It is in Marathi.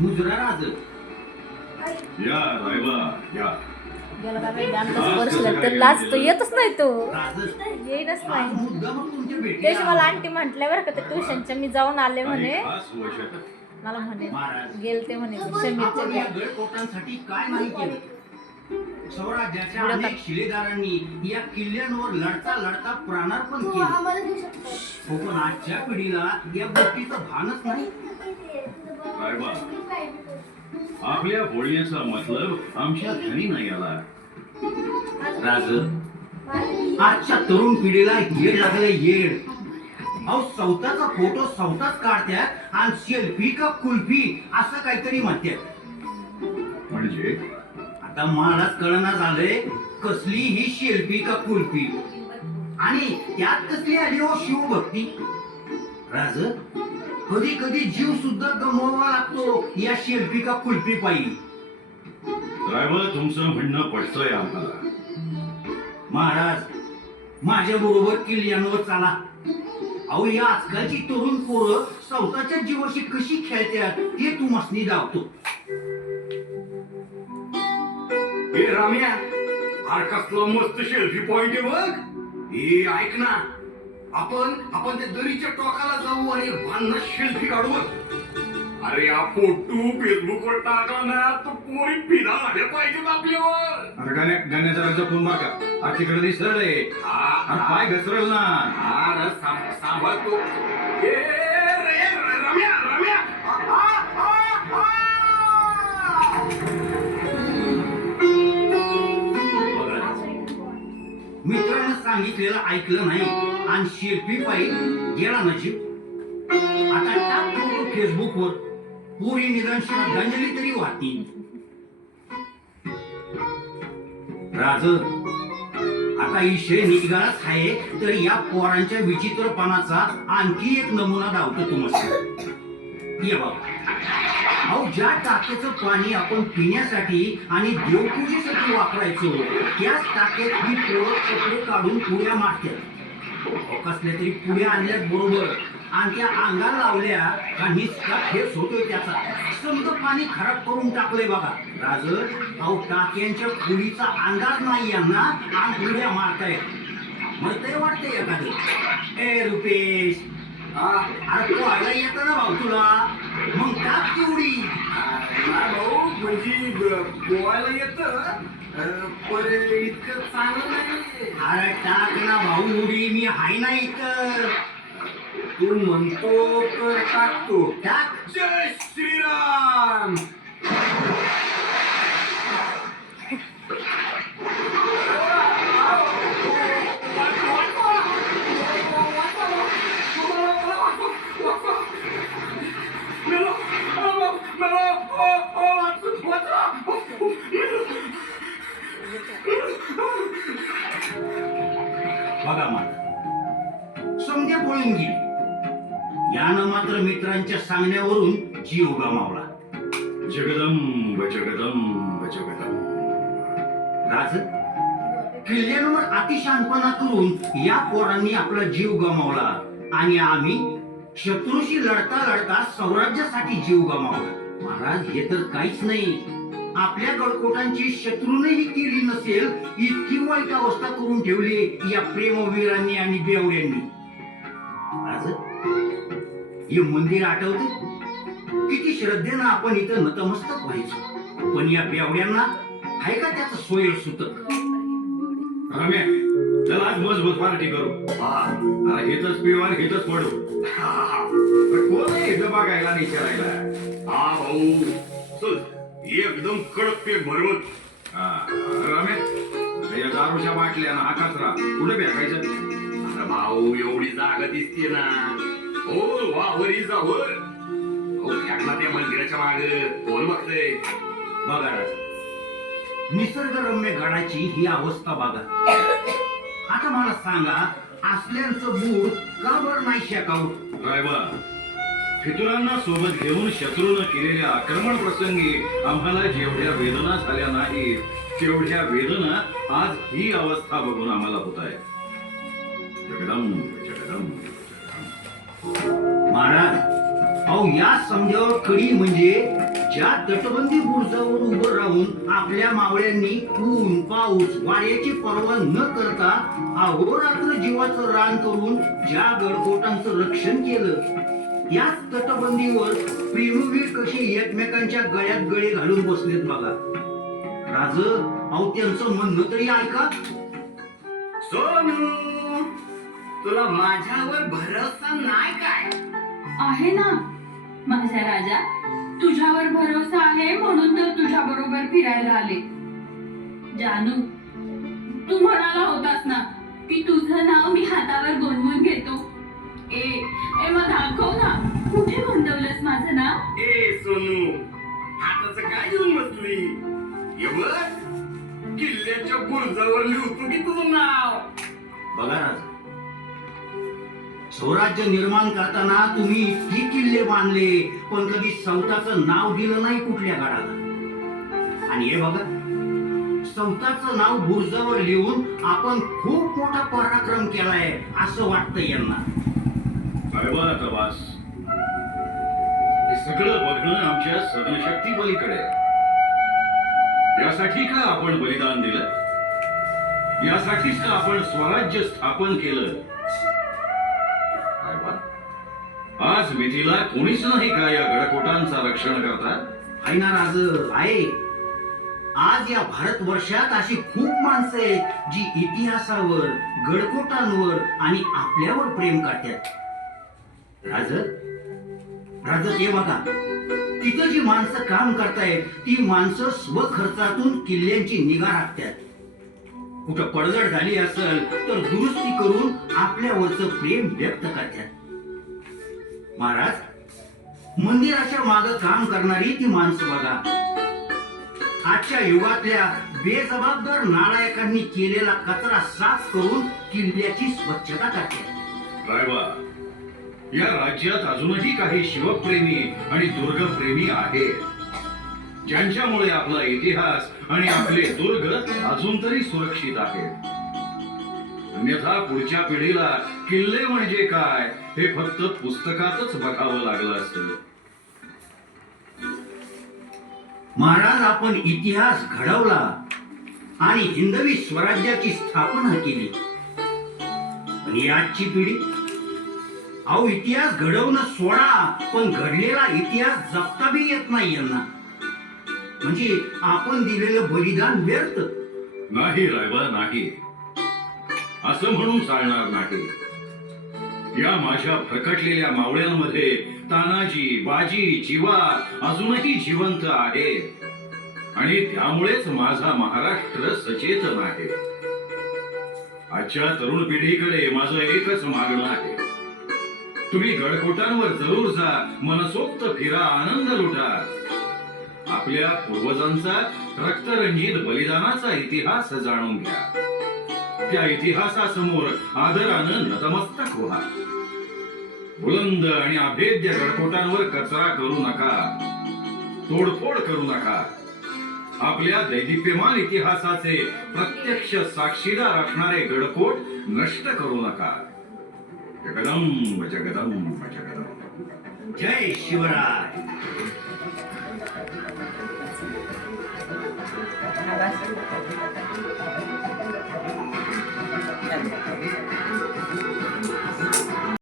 मुजरा राज या रायबा या गेला का बाई आमच्या वर्षला तर लाज तो येतच नाही तो राज येईनच आज नाही मुद्दामच तुमच्या भेटी त्याशी मला आंटी म्हटल्या बरं का ते ट्युशनच्या मी जाऊन आले म्हणे काही खास वैशिष्ट्य? मला म्हणे महाराज गेलते म्हणे आपण समीरच्या या गडकोटांसाठी काय नाही केलं स्वराज्याच्या अनेक शिलेदारांनी या किल्ल्यांवर लढता लढता प्राणार्पण केलं हो पण आजच्या पिढीला या गोष्टीचं भानच नाही रायबा आपल्या बोलण्याचा मतलब आमच्या ध्यानी नाही आला. राज आजच्या तरुण पिढीला येड लागले येड अहो सौताचा फोटो सौताच काढत्यात आणि सेल्फी का कुल्फी असं काहीतरी म्हणतात म्हणजे आता महाराज कळना झालंय कसली ही सेल्फी का कुल्फी आणि त्यात कसली आली हो शिवभक्ती राज कधी कधी जीव सुद्धा गमवावा लागतो या सेल्फी का कुल्फी पायी रायबा तुमचं म्हणणं पटतंय आम्हाला. महाराज माझ्या बरोबर किल्ल्यांवर चाला अहो या आजकालची तरुण पोरं स्वतःच्या जीवाशी कशी खेळतात हे तुम्हाला दावतो हे राम्या अरे कसला मस्त सेल्फी पॉइंट आहे बघ. हे ऐक ना आपण त्या दरीच्या टोकाला जाऊ आणि भांना सेल्फी काढू बघ. अरे हा फोटो फेसबुकवर टाकला ना तो पोरी फिदा झाल्या पाहिजेत आपल्यावर. अरे गाण्याचा राजा फोन मार का तिकडे दिसतंय अरे पाय घसरल ना. अरे सांभाळतो ए रे रम्या रम्या मित्रानं सांगितलेलं ऐकलं नाही आणि सेल्फी पाहिजे गेला नशीब आता टाक फोटो फेसबुकवर पुरी निदान श्रद्धांजली तरी वाटतील राज आता विषय निघालाच आहे तर या पोरांच्या विचित्रपणाचा आणखी एक नमुना धावतो तुम्हाला ये बाबा अहो ज्या टाक्याचं पाणी आपण पिण्यासाठी आणि देवपूजेसाठी वापरायचो त्याच टाक्यात ही पोरं कपडे काढून पुड्या मारतात कसल्या तरी पुड्या आणल्यात बरोबर आणि त्या अंगाला लावल्या का निसका फेस होतोय त्याचा समजा पाणी खराब करून टाकलंय बघा राज अहो टाक्यांच्या खोलीचा अंदाज नाही यांना आणि पुड्या मारतायत मला ते वाटतंय एखादं ए रुपेश अरे पोहायला येतं ना भाऊ तुला मग टाक तेवढी भाऊ म्हणजे पोहायला येत पण इतकं चांगलं नाही. अरे टाक ना भाऊ उडी मी हाय ना इथं तू म्हणतो तर टाकतो. टाक जय श्रीराम. बघा मला समजा पळून गेली यानं मात्र मित्रांच्या सांगण्यावरून जीव गमावला जगदंब जगदंब जगदंब. राज किल्ल्यांवर अतिशहाणपणा करून या पोरांनी आपला जीव गमावला आणि आम्ही शत्रूशी लढता लढता स्वराज्यासाठी जीव गमावला महाराज हे तर काहीच नाही आपल्या गडकोटांची शत्रूनेही केली नसेल इतकी वाईट अवस्था करून ठेवली या प्रेमवीरांनी आणि बेवड्यांनी राज हे मंदिर आठवते किती श्रद्धेनं आपण इथं नतमस्तक व्हायचो पण या बेवड्यांना आहे का त्याचं सोय सुतक रम्या चल आज मजबूत पार्टी करू. अरे हेतच पिऊ आणि हेतच पडू. कोण आहे इथं बघायला नाही करायला. हा भाऊ चल एकदम कडक पे भरवत. रम्या या दारूच्या बाटल्या ना हा कचरा कुठे फेकायचं. अरे भाऊ एवढी जागा दिसते ना. हो वावरी जावर फेकला त्या मंदिराच्या मागे कोण बघतय. बघा राज निसर्गरम्य गडाची ही अवस्था बघा आता मला सांगा असल्यांचं बूड का बरं नाही शेकावं. रायबा फितुरांना सोबत घेऊन शत्रूनं केलेल्या आक्रमण प्रसंगी आम्हाला जेवढ्या वेदना झाल्या नाहीत तेवढ्या वेदना आज ही अवस्था बघून आम्हाला होत आहे. जगदंब जगदंब महाराज अहो या समजावर कडी म्हणजे ज्या तटबंदी बुरुजावर उभं राहून आपल्या मावळ्यांनी ऊन पाऊस वाऱ्याची पर्वा न करता अहोरात्र जीवाचं रान करून ज्या गडकोटांचं रक्षण केलं, याच तटबंदीवर प्रेमवीर कसे एकमेकांच्या गळ्यात गळे घालून बसलेत बघा. राज, अहो त्यांचं म्हणणं तरी ऐका. सोनू, तुला माझ्यावर भरोसा नाही काय? आहे ना माझ्या राजा, तुझ्यावर भरोसा आहे म्हणून तर तुझ्या बरोबर फिरायला आले. जानू, तू म्हणाला होतास ना की तुझं नाव मी हातावर गोंधवून घेतो. ए मग दाखव ना, कुठे गोंधवलंस माझं नाव? ए सोनू, हाताचं काय घेऊन बसली? एवढं किल्ल्याच्या बुरुजावर लिहतो की तुझं नाव? बघा राज, स्वराज्य निर्माण करताना तुम्ही इतकी किल्ले बांधले, पण कधी स्वतःचं नाव दिलं नाही कुठल्या गडाला. आणि हे बघा, स्वतःचं नाव बुरुजावर लिहून आपण खूप मोठा पराक्रम केलाय असं वाटतं यांना. साहेबा, आता वास. हे सगळं बघणं आमच्या सहनशक्ती पलीकडे आहे. यासाठी का आपण बलिदान दिलं? यासाठीच का आपण स्वराज्य स्थापन केलं? साहेबा, आज मिथीला कोणीच नाही का या गडकोटांचा रक्षण करता? आहे ना राज, आहे. आज या भारतवर्षात अशी खूप माणसं आहेत जी इतिहासावर, गडकोटांवर आणि आपल्यावर प्रेम करतात. राज, ते बघा, तिथं जी माणसं काम करतायत ती माणसं स्वखर्चातून किल्ल्यांची निगा राखतात. कुठं पडझड झाली असेल तर दुरुस्ती करून आपल्यावरचं प्रेम व्यक्त करतात. महाराज, मंदिराच्या मागं काम करणारी ती माणसं बघा, आजच्या युगातल्या बेजबाबदार नालायकांनी केलेला कचरा साफ करून किल्ल्याची स्वच्छता करतात. साहेबा, या राज्यात अजूनही काही शिवप्रेमी आणि दुर्गप्रेमी आहेत, ज्यांच्यामुळे आपला इतिहास आणि आपले दुर्ग अजून तरी सुरक्षित आहेत. अन्यथा पुढच्या पिढीला किल्ले म्हणजे काय हे फक्त पुस्तकातच बघावं लागलं असतं. महाराज, आपण इतिहास घडवला आणि हिंदवी स्वराज्याची स्थापना केली, आणि आजची पिढी, अहो इतिहास घडवणं सोडा, पण घडलेला इतिहास जपता बी येत नाही यांना. म्हणजे आपण दिलेलं बलिदान व्यर्थ. नाही रायबा, नाही, असं म्हणून चालणार नाही. या माझ्या भरकटलेल्या मावळ्यांमध्ये तानाजी, बाजी, जिवा अजूनही जिवंत आहे, आणि त्यामुळेच माझा महाराष्ट्र सचेतन आहे. आजच्या तरुण पिढीकडे माझं एकच मागणं आहे, तुम्ही गडकोटांवर जरूर जा, मनसोक्त फिरा, आनंद लुटा. आपल्या पूर्वजांचा रक्तरंजित बलिदानाचा इतिहास जाणून घ्या. त्या इतिहासासमोर आदरानं नतमस्तक व्हा. बुलंद आणि अभेद्य गडकोटांवर कचरा करू नका, तोडफोड करू नका. आपल्या दैदिप्यमान इतिहासाचे प्रत्यक्ष साक्षीदार असणारे गडकोट नष्ट करू नका. जगदंब जगदंब जगदंब. जय शिवराय. आवाज